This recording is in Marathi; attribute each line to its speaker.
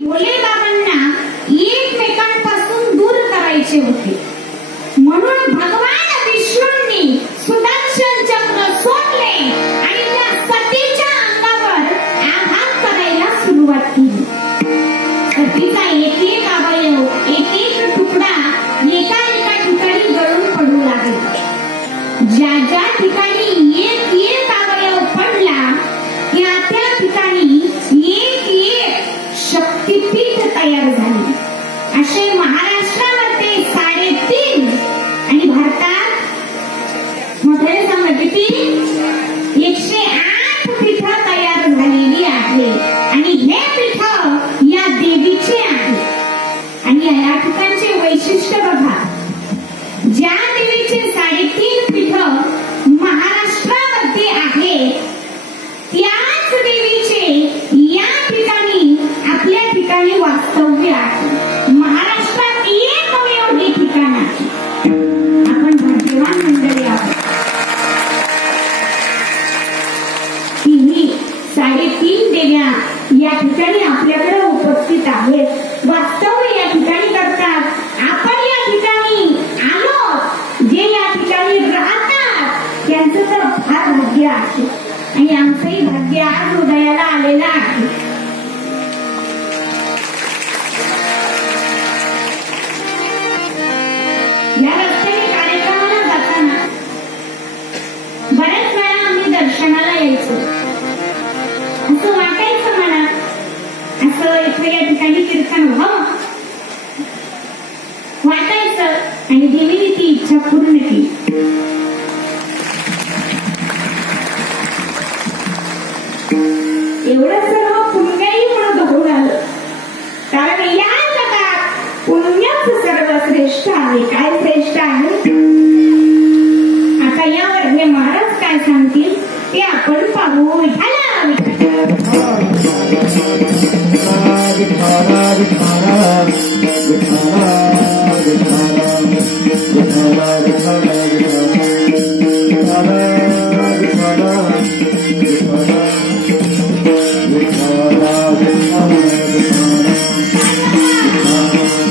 Speaker 1: भोले बाबांना एकमेकांपासून दूर करायचे होते. म्हणून भगवान विष्णूंनी सुदर्शन चक्र सोडले आणि त्या सतीच्या अंगावर आघात करायला सुरुवात केली. सतीचा एक एक अवयव एक एक तुकडा आणि वैशिष्ट्य बघा. ज्या देवीचे साडेतीन पीठ महाराष्ट्रामध्ये आहे त्याच देवीचे या ठिकाणी आपल्या ठिकाणी वास्तव्य आहे. महाराष्ट्रात एकमेव ठिकाण आहे. आपण भाग्यवान मंडळी आहोत. तिन्ही साडेतीन देव्या या ठिकाणी आपल्याकडे उपस्थित आहेत. वास्तव या ठिकाणी करतात आपण या ठिकाणी आलो जे या ठिकाणी राहतात त्यांचं तर फार आहे. आणि आमचंही भाग्य आज उदयाला आलेलं आहे. या रस्त्याने कार्यक्रमाला जाताना बऱ्याच वेळा आम्ही दर्शनाला यायचो. असं वाटायचं मला असं इथे या ठिकाणी कीर्तन व्हावं. वाटायचं आणि एवढं सर्व पुण्याही म्हणून घडून आलं कारण या जगात पुण्याच सर्व श्रेष्ठ आहे. काय श्रेष्ठ आहे? आता यावर हे महाराज काय सांगतील ते आपण पाहू. विठाला